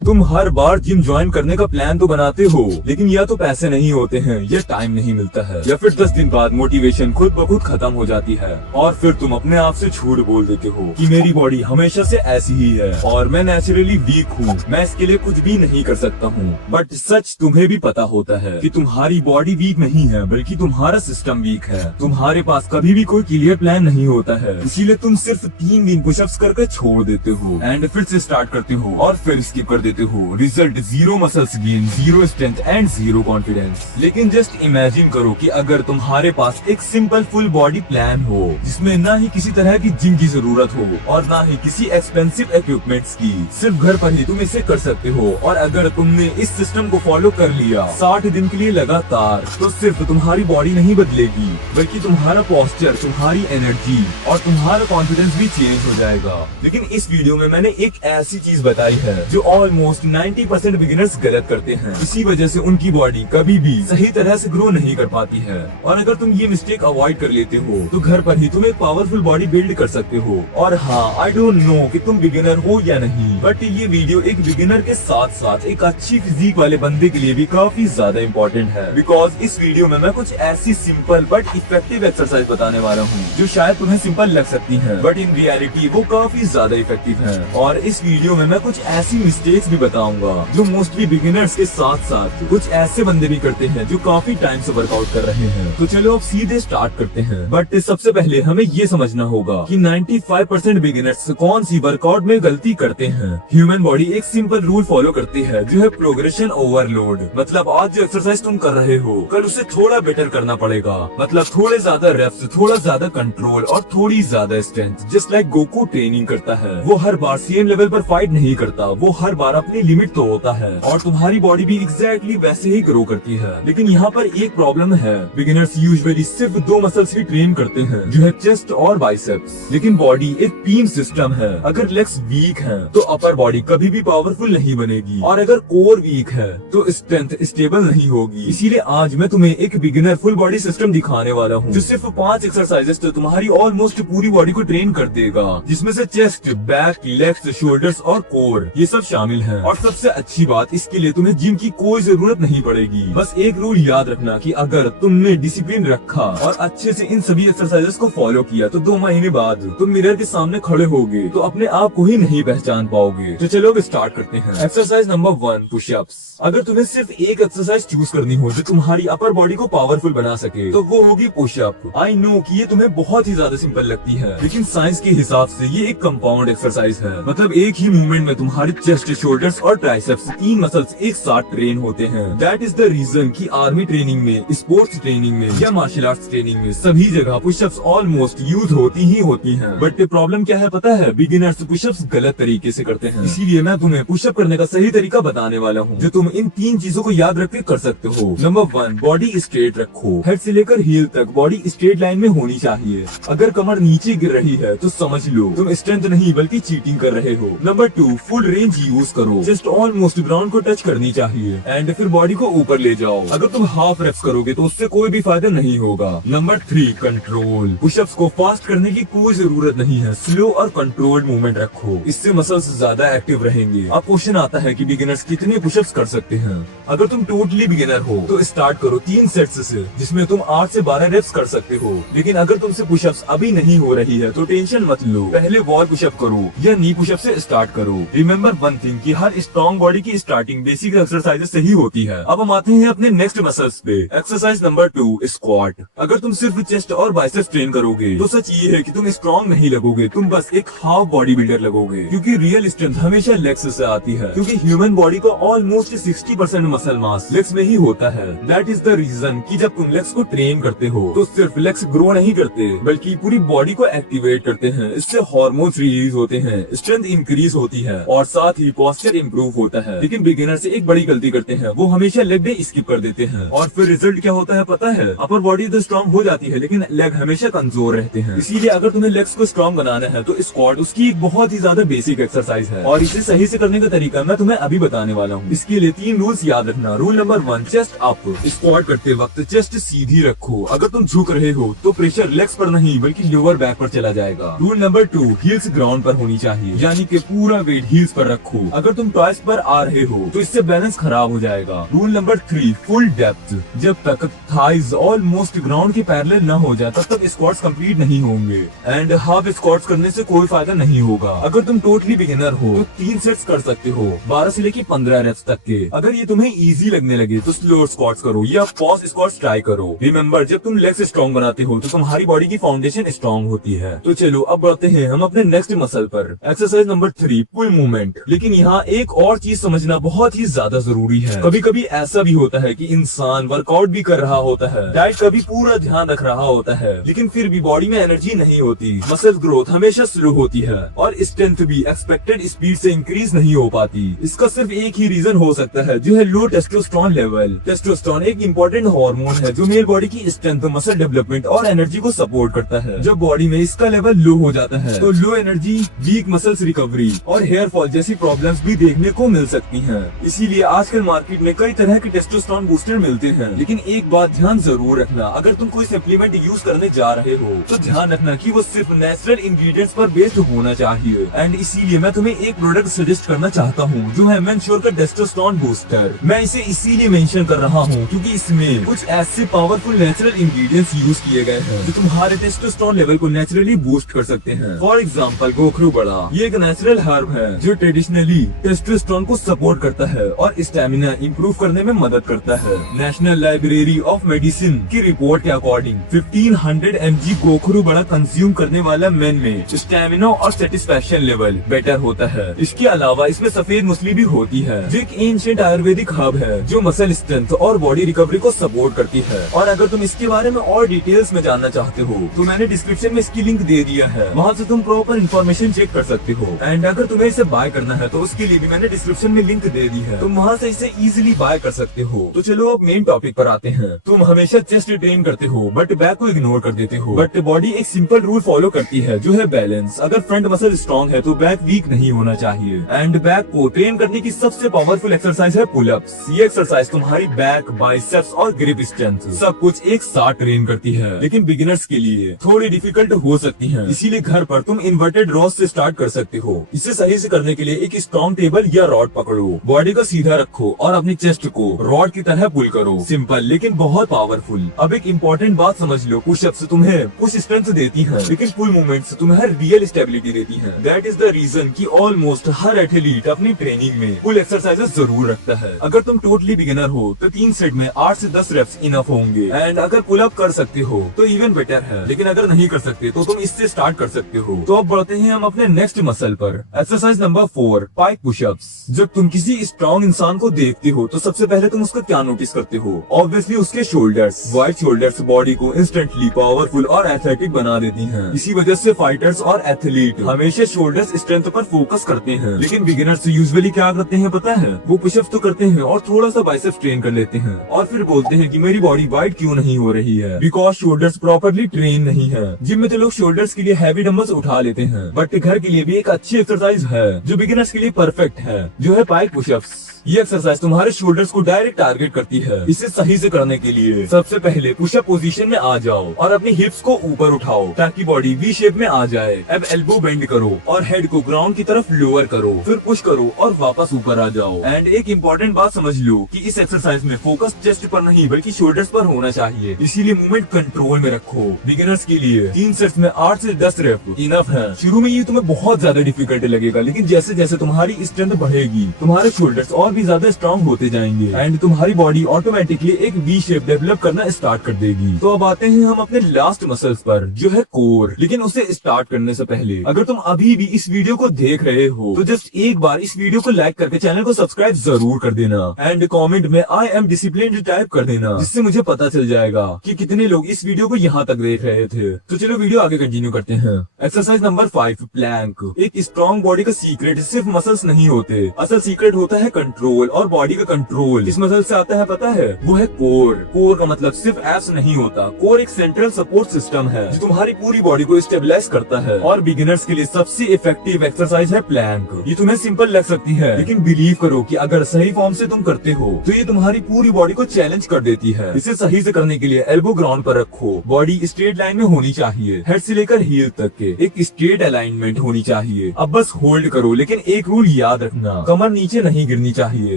तुम हर बार gym join करने का प्लान तो बनाते हो, लेकिन या तो पैसे नहीं होते हैं, या टाइम नहीं मिलता है, या फिर 10 दिन बाद मोटिवेशन खुद ब खुद खत्म हो जाती है और फिर तुम अपने आप से झूठ बोल देते हो कि मेरी बॉडी हमेशा से ऐसी ही है और मैं नेचुरली वीक हूँ, मैं इसके लिए कुछ भी नहीं कर सकता हूँ। बट सच तुम्हें भी पता होता है कि तुम्हारी बॉडी वीक नहीं है, बल्कि तुम्हारा सिस्टम वीक है। तुम्हारे पास कभी भी कोई क्लियर प्लान नहीं होता है, इसीलिए तुम सिर्फ 3 दिन पुशअप्स करके छोड़ देते हो एंड फिर से स्टार्ट करते हो और फिर स्किप कर देते हो। Result 0 muscles gain, 0 strength and 0 confidence. लेकिन जस्ट इमेजिन करो कि अगर तुम्हारे पास एक सिंपल फुल बॉडी प्लान हो जिसमें ना ही किसी तरह की जिम की जरूरत हो और ना ही किसी एक्सपेंसिव इक्विपमेंट्स की, सिर्फ घर पर ही तुम इसे कर सकते हो। और अगर तुमने इस सिस्टम को फॉलो कर लिया 60 दिन के लिए लगातार, तो सिर्फ तुम्हारी बॉडी नहीं बदलेगी, बल्कि तुम्हारा पोस्चर, तुम्हारी एनर्जी और तुम्हारा कॉन्फिडेंस भी चेंज हो जाएगा। लेकिन इस वीडियो में मैंने एक ऐसी चीज बताई है जो ऑलमोस्ट 90% बिगिनर्स गलत करते हैं। इसी वजह से उनकी बॉडी कभी भी सही तरह से ग्रो नहीं कर पाती है। और अगर तुम ये मिस्टेक अवॉइड कर लेते हो तो घर पर ही तुम एक पावरफुल बॉडी बिल्ड कर सकते हो। और हाँ, आई डोंट नो कि तुम बिगिनर हो या नहीं, बट ये वीडियो एक बिगिनर के साथ साथ एक अच्छी फिजिक वाले बंदे के लिए भी काफी ज्यादा इम्पोर्टेंट है। बिकॉज इस वीडियो में मैं कुछ ऐसी सिंपल बट इफेक्टिव एक्सरसाइज बताने वाला हूँ जो शायद तुम्हें सिंपल लग सकती है, बट इन रियलिटी वो काफी ज्यादा इफेक्टिव है। और इस वीडियो में मैं कुछ ऐसी मिस्टेक्स भी बताऊंगा जो मोस्टली बिगिनर्स के साथ साथ कुछ ऐसे बंदे भी करते हैं जो काफी टाइम से वर्कआउट कर रहे हैं। तो चलो अब सीधे स्टार्ट करते हैं। बट सबसे पहले हमें ये समझना होगा कि 95% बिगिनर्स कौन सी वर्कआउट में गलती करते हैं। ह्यूमन बॉडी एक सिंपल रूल फॉलो करती है जो है प्रोग्रेशन ओवरलोड। मतलब आज जो एक्सरसाइज तुम कर रहे हो, कल उसे थोड़ा बेटर करना पड़ेगा। मतलब थोड़े ज्यादा रेप्स, थोड़ा ज्यादा कंट्रोल और थोड़ी ज्यादा strength. Just like Goku training करता है, वो हर बार सेम लेवल पर फाइट नहीं करता, वो हर बार अपनी लिमिट तो होता है। और तुम्हारी बॉडी भी एग्जैक्टली वैसे ही ग्रो करती है। लेकिन यहाँ पर एक प्रॉब्लम है, बिगिनर्स यूजुअली सिर्फ 2 मसल्स ही ट्रेन करते हैं जो है चेस्ट और बाइसेप्स। लेकिन बॉडी एक टीम सिस्टम है। अगर लेग्स वीक हैं, तो अपर बॉडी कभी भी पावरफुल नहीं बनेगी, और अगर कोर वीक है तो स्ट्रेंथ स्टेबल नहीं होगी। इसीलिए आज मैं तुम्हें एक बिगिनर फुल बॉडी सिस्टम दिखाने वाला हूँ जो सिर्फ 5 एक्सरसाइजेस तो तुम्हारी ऑलमोस्ट पूरी बॉडी को ट्रेन कर देगा, जिसमें से चेस्ट, बैक, लेग्स, शोल्डर्स और कोर ये सब शामिल है। और सबसे अच्छी बात, इसके लिए तुम्हें जिम की कोई जरूरत नहीं पड़ेगी। बस एक रूल याद रखना कि अगर तुमने डिसिप्लिन रखा और अच्छे से इन सभी एक्सरसाइजेस को फॉलो किया, तो 2 महीने बाद तुम मिरर के सामने खड़े होगे तो अपने आप को ही नहीं पहचान पाओगे। तो चलो अब स्टार्ट करते हैं। Exercise number 1, pushups. अगर तुम्हें सिर्फ एक एक्सरसाइज चूज करनी हो जो तुम्हारी अपर बॉडी को पावरफुल बना सके, तो वो होगी पुशअप। आई नो कि ये तुम्हें बहुत ही ज्यादा सिंपल लगती है, लेकिन साइंस के हिसाब से ये एक कंपाउंड एक्सरसाइज है। मतलब एक ही मूवमेंट में तुम्हारे चेस्ट, शोल्डर्स और ट्राइसेप्स 3 मसल्स एक साथ ट्रेन होते हैं। दैट इज द रीजन कि आर्मी ट्रेनिंग में, स्पोर्ट्स ट्रेनिंग में या मार्शल आर्ट्स ट्रेनिंग में सभी जगह पुशअप्स ऑलमोस्ट यूज होती ही होती हैं। बट प्रॉब्लम क्या है पता है? बिगिनर्स पुशअप्स गलत तरीके से करते हैं। इसीलिए मैं तुम्हें पुशअप करने का सही तरीका बताने वाला हूँ जो तुम इन 3 चीजों को याद रख के कर सकते हो। नंबर 1, बॉडी स्ट्रेट रखो। हेड से लेकर हील तक बॉडी स्ट्रेट लाइन में होनी चाहिए। अगर कमर नीचे गिर रही है तो समझ लो तुम स्ट्रेंथ नहीं बल्कि चीटिंग कर रहे हो। नंबर 2, फुल रेंज यूज करो। जस्ट ऑलमोस्ट ग्राउंड को टच करनी चाहिए एंड फिर बॉडी को ऊपर ले जाओ। अगर तुम हाफ रेप्स करोगे तो उससे कोई भी फायदा नहीं होगा। Number 3, control. पुशअप्स को फास्ट करने की कोई जरूरत नहीं है, स्लो और कंट्रोल्ड मूवमेंट रखो, इससे मसल्स ज्यादा एक्टिव रहेंगे। अब क्वेश्चन आता है कि बिगिनर्स कितने पुशअप्स कर सकते हैं। अगर तुम टोटली बिगिनर हो तो स्टार्ट करो 3 सेट्स से, जिसमें तुम 8 से 12 रेप्स कर सकते हो। लेकिन अगर तुमसे पुशअप्स अभी नहीं हो रही है तो टेंशन मत लो, पहले वॉल पुशअप करो या नी पुशअप से स्टार्ट करो। रिमेम्बर वन थिंग कि हर स्ट्रॉन्ग बॉडी की स्टार्टिंग बेसिक एक्सरसाइजेस से ही होती है। अब हम आते हैं अपने नेक्स्ट मसल्स पे। Exercise number 2, squat. अगर तुम सिर्फ चेस्ट और बाइसेप्स ट्रेन करोगे तो सच ये है कि तुम स्ट्रॉन्ग नहीं लगोगे, तुम बस एक हाफ बॉडी बिल्डर लगोगे। क्योंकि रियल स्ट्रेंथ हमेशा लेग्स से आती है, क्योंकि ह्यूमन बॉडी को ऑलमोस्ट 60% मसल मास लेग्स में ही होता है। दैट इज द रीजन कि जब तुम लेग्स को ट्रेन करते हो तो सिर्फ लेग्स ग्रो नहीं करते, बल्कि पूरी बॉडी को एक्टिवेट करते हैं। इससे हार्मोन्स रिलीज होते हैं, स्ट्रेंथ इंक्रीज होती है और साथ ही पोस्चर इंप्रूव होता है। लेकिन बिगिनर से एक बड़ी गलती करते हैं, वो हमेशा लेग डे स्किप कर देते हैं और फिर रिजल्ट क्या होता है पता है? अपर बॉडी तो स्ट्रॉन्ग हो जाती है लेकिन लेग हमेशा कमजोर रहते हैं। इसीलिए अगर तुम्हें लेग्स को स्ट्रॉन्ग बनाना है तो स्क्वाट उसकी एक बहुत ही ज्यादा बेसिक एक्सरसाइज है और इसे सही से करने का तरीका मैं तुम्हें अभी बताने वाला हूँ। इसके लिए 3 रूल्स याद रखना। Rule number 1, chest up. Squat करते वक्त चेस्ट सीधी रखो। अगर तुम झुक रहे हो तो प्रेशर लेग्स पर नहीं बल्कि लोअर बैक पर चला जाएगा। रूल नंबर 2, हील्स ग्राउंड पर होनी चाहिए, यानी कि पूरा वेट हील्स पर रखो। अगर अगर तुम टॉयज पर आ रहे हो तो इससे बैलेंस खराब हो जाएगा। Rule number 3, full depth. जब तक थाइज ऑलमोस्ट ग्राउंड के पैरेलल न हो जाए तब तक स्क्वाट्स कंप्लीट नहीं होंगे एंड हाफ स्क्वाट्स करने से कोई फायदा नहीं होगा। अगर तुम टोटली बिगिनर हो तो 3 सेट्स कर सकते हो, 12 से लेके 15 रेप्स तक के। अगर ये तुम्हें इजी लगने लगे तो स्लो स्क्वाट्स करो या पॉज स्क्वाट्स ट्राई करो। रिमेम्बर, जब तुम लेग्स स्ट्रॉन्ग बनाते हो तो तुम्हारी बॉडी की फाउंडेशन स्ट्रॉन्ग होती है। तो चलो अब बढ़ते हैं हम अपने नेक्स्ट मसल पर। एक्सरसाइज नंबर 3, पुल मूवमेंट। लेकिन यहाँ एक और चीज समझना बहुत ही ज्यादा जरूरी है। कभी कभी ऐसा भी होता है कि इंसान वर्कआउट भी कर रहा होता है, डाइट का भी पूरा ध्यान रख रहा होता है, लेकिन फिर भी बॉडी में एनर्जी नहीं होती। मसल ग्रोथ हमेशा स्लो होती है और स्ट्रेंथ भी एक्सपेक्टेड स्पीड से इंक्रीज नहीं हो पाती। इसका सिर्फ एक ही रीजन हो सकता है, जो है लो टेस्टोस्टेरोन लेवल। टेस्टोस्टेरोन एक इम्पोर्टेंट हार्मोन है जो मेल बॉडी की स्ट्रेंथ, मसल डेवलपमेंट और एनर्जी को सपोर्ट करता है। जब बॉडी में इसका लेवल लो हो जाता है तो low energy, week muscles recovery और हेयर फॉल जैसी प्रॉब्लम्स भी देखने को मिल सकती हैं। इसीलिए आजकल मार्केट में कई तरह के टेस्टोस्टेरोन बूस्टर मिलते हैं। लेकिन एक बात ध्यान जरूर रखना, अगर तुम कोई सप्लीमेंट यूज करने जा रहे हो तो ध्यान रखना कि वो सिर्फ नेचुरल इंग्रेडिएंट्स पर बेस्ड होना चाहिए। एंड इसीलिए मैं तुम्हें एक प्रोडक्ट सजेस्ट करना चाहता हूँ जो है मेंश्योर का टेस्टोस्टेरोन बूस्टर। मैं इसे इसीलिए मेंशन कर रहा हूँ क्योंकि इसमें कुछ ऐसे पावरफुल नेचुरल इंग्रेडिएंट्स यूज किए गए हैं जो तुम्हारे टेस्टोस्टेरोन लेवल को नेचुरली बूस्ट कर सकते हैं। फॉर एग्जाम्पल, गोखरू बड़ा, ये एक नेचुरल हर्ब है जो ट्रेडिशनली टेस्टोस्टेरोन को सपोर्ट करता है और स्टेमिना इंप्रूव करने में मदद करता है। नेशनल लाइब्रेरी ऑफ मेडिसिन की रिपोर्ट के अकॉर्डिंग 1500 mg गोखरू बड़ा कंज्यूम करने वाला मेन में स्टेमिना और सेटिस्फैक्शन लेवल बेटर होता है। इसके अलावा इसमें सफेद मूसली भी होती है जो एक एंशिएंट आयुर्वेदिक हर्ब है जो मसल स्ट्रेंथ और बॉडी रिकवरी को सपोर्ट करती है। और अगर तुम इसके बारे में और डिटेल्स में जानना चाहते हो तो मैंने डिस्क्रिप्शन में इसकी लिंक दे दिया है, वहाँ से तुम प्रॉपर इन्फॉर्मेशन चेक कर सकते हो। एंड अगर तुम्हें इसे बाय करना है तो उसके लिए भी मैंने डिस्क्रिप्शन में लिंक दे दी है, तुम वहाँ से इसे इजीली बाय कर सकते हो। तो चलो अब मेन टॉपिक पर आते हैं। तुम हमेशा चेस्ट ट्रेन करते हो बट बैक को इग्नोर कर देते हो, बट बॉडी एक सिंपल रूल फॉलो करती है जो है बैलेंस। अगर फ्रंट मसल स्ट्रॉन्ग है तो बैक वीक नहीं होना चाहिए। एंड बैक को ट्रेन करने की सबसे पावरफुल एक्सरसाइज है पुल अप्स। ये एक्सरसाइज तुम्हारी बैक, बाइसेप्स और ग्रिप स्ट्रेंथ सब कुछ एक साथ ट्रेन करती है, लेकिन बिगिनर्स के लिए थोड़ी डिफिकल्ट हो सकती है। इसीलिए घर पर तुम इन्वर्टेड रॉड से स्टार्ट कर सकते हो। इसे सही से करने के लिए एक स्ट्रॉन्ग टेबल या रॉड पकड़ो, बॉडी को सीधा रखो और अपनी चेस्ट को रॉड की तरह पुल करो। सिंपल लेकिन बहुत पावरफुल। अब एक इम्पोर्टेंट बात समझ लो, पुशअप्स तुम्हें पुश स्ट्रेंथ देती है लेकिन पुल मूवमेंट्स तुम्हें रियल स्टेबिलिटी देती है। दैट इज द रीजन कि ऑलमोस्ट हर एथलीट अपनी ट्रेनिंग में पुल एक्सरसाइजेस जरूर रखता है। अगर तुम टोटली बिगिनर हो तो 3 सेट में 8 से 10 रेप्स इनफ होंगे। एंड अगर पुल अप कर सकते हो तो इवन बेटर है, लेकिन अगर नहीं कर सकते तो तुम इससे स्टार्ट कर सकते हो। तो अब बढ़ते हैं हम अपने नेक्स्ट मसल पर। Exercise number 4, pike pushups. जब तुम किसी स्ट्रॉन्ग इंसान को देखते हो तो सबसे पहले तुम उसका क्या नोटिस करते हो? ऑब्वियसली उसके शोल्डर्स। वाइड शोल्डर्स बॉडी को इंस्टेंटली पावरफुल और एथलेटिक बना देती हैं। इसी वजह से फाइटर्स और एथलीट हमेशा शोल्डर्स स्ट्रेंथ पर फोकस करते हैं। लेकिन बिगिनर्स यूजुअली क्या करते हैं पता है? वो पुशअप्स तो करते हैं और थोड़ा सा बाइसेप्स ट्रेन कर लेते हैं और फिर बोलते हैं कि मेरी बॉडी वाइड क्यों नहीं हो रही है, बिकॉज शोल्डर्स प्रॉपरली ट्रेन नहीं है। जिम में तो लोग शोल्डर्स के लिए हैवी डंबल्स उठा लेते हैं, बट घर के लिए भी एक अच्छी एक्सरसाइज है जो बिगिनर्स के लिए परफेक्ट है, जो है पाइक पुशअप्स। ये एक्सरसाइज तुम्हारे शोल्डर्स को डायरेक्ट टारगेट करती है। इसे सही से करने के लिए सबसे पहले पुशअप पोजीशन में आ जाओ और अपनी हिप्स को ऊपर उठाओ ताकि बॉडी वी शेप में आ जाए। अब एल्बो बेंड करो और हेड को ग्राउंड की तरफ लोअर करो, फिर पुश करो और वापस ऊपर आ जाओ। एंड एक इम्पोर्टेंट बात समझ लो कि इस एक्सरसाइज में फोकस चेस्ट पर नहीं बल्कि शोल्डर्स पर होना चाहिए, इसीलिए मूवमेंट कंट्रोल में रखो। बिगिनर्स के लिए 3 सेट्स में 8 से 10 रेप इनफ है। शुरू में ये तुम्हें बहुत ज्यादा डिफिकल्ट लगेगा, लेकिन जैसे जैसे तुम्हारी स्ट्रेंथ बढ़ेगी तुम्हारे शोल्डर्स और भी ज्यादा स्ट्रॉन्ग होते जाएंगे एंड तुम्हारी बॉडी ऑटोमेटिकली एक वी शेप डेवलप करना स्टार्ट कर देगी। तो अब आते हैं हम अपने लास्ट मसल्स पर जो है कोर। लेकिन उसे स्टार्ट करने से पहले अगर तुम अभी भी इस वीडियो को देख रहे हो तो जस्ट एक बार इस वीडियो को लाइक करके चैनल को सब्सक्राइब जरूर कर देना एंड कमेंट में आई एम डिसिप्लिन्ड टाइप कर देना, जिससे मुझे पता चल जाएगा कि कितने लोग इस वीडियो को यहाँ तक देख रहे थे। तो चलो वीडियो आगे कंटिन्यू करते हैं। Exercise number 5, plank. एक स्ट्रॉन्ग बॉडी का सीक्रेट सिर्फ मसल्स नहीं होते, असल सीक्रेट होता है कंट्रोल। कंट्रोल और बॉडी का कंट्रोल किस मसल से आता है पता है? वो है कोर। कोर का मतलब सिर्फ एब्स नहीं होता, कोर एक सेंट्रल सपोर्ट सिस्टम है जो तुम्हारी पूरी बॉडी को स्टेबलाइज करता है। और बिगिनर्स के लिए सबसे इफेक्टिव एक्सरसाइज है प्लैंक। ये तुम्हें सिंपल लग सकती है, लेकिन बिलीव करो कि अगर सही फॉर्म से तुम करते हो तो ये तुम्हारी पूरी बॉडी को चैलेंज कर देती है। इसे सही से करने के लिए एल्बो ग्राउंड पर रखो, बॉडी स्ट्रेट लाइन में होनी चाहिए, हेड से लेकर हील तक के एक स्ट्रेट अलाइनमेंट होनी चाहिए। अब बस होल्ड करो, लेकिन एक रूल याद रखना, कमर नीचे नहीं गिरनी चाहिए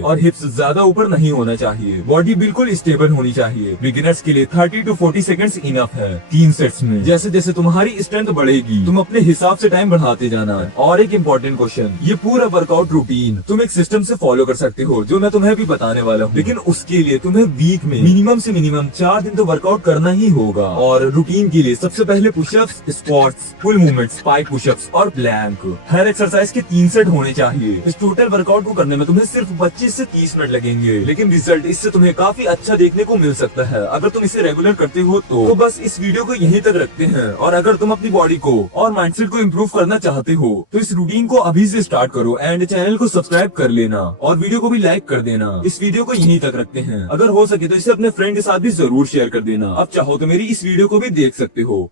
और हिप्स ज्यादा ऊपर नहीं होना चाहिए। बॉडी बिल्कुल स्टेबल होनी चाहिए। बिगिनर्स के लिए 30 to 40 सेकंड्स इनफ है 3 सेट्स में। जैसे जैसे तुम्हारी स्ट्रेंथ बढ़ेगी तुम अपने हिसाब से टाइम बढ़ाते जाना। और एक इम्पोर्टेंट क्वेश्चन, ये पूरा वर्कआउट रूटीन तुम एक सिस्टम से फॉलो कर सकते हो जो मैं तुम्हें भी बताने वाला हूँ, लेकिन उसके लिए तुम्हें वीक में मिनिमम से मिनिमम 4 दिन तो वर्कआउट करना ही होगा। और रूटीन के लिए सबसे पहले pushups, squats, full movements, spike pushups और प्लैंक। हर एक्सरसाइज के 3 सेट होने चाहिए। इस टोटल वर्कआउट को करने में तुम्हें सिर्फ 25 से 30 मिनट लगेंगे, लेकिन रिजल्ट इससे तुम्हें काफी अच्छा देखने को मिल सकता है अगर तुम इसे रेगुलर करते हो तो बस इस वीडियो को यहीं तक रखते हैं। और अगर तुम अपनी बॉडी को और माइंडसेट को इम्प्रूव करना चाहते हो तो इस रूटीन को अभी से स्टार्ट करो एंड चैनल को सब्सक्राइब कर लेना और वीडियो को भी लाइक कर देना। इस वीडियो को यहीं तक रखते हैं, अगर हो सके तो इसे अपने फ्रेंड के साथ भी जरूर शेयर कर देना। अब चाहो तो मेरी इस वीडियो को भी देख सकते हो।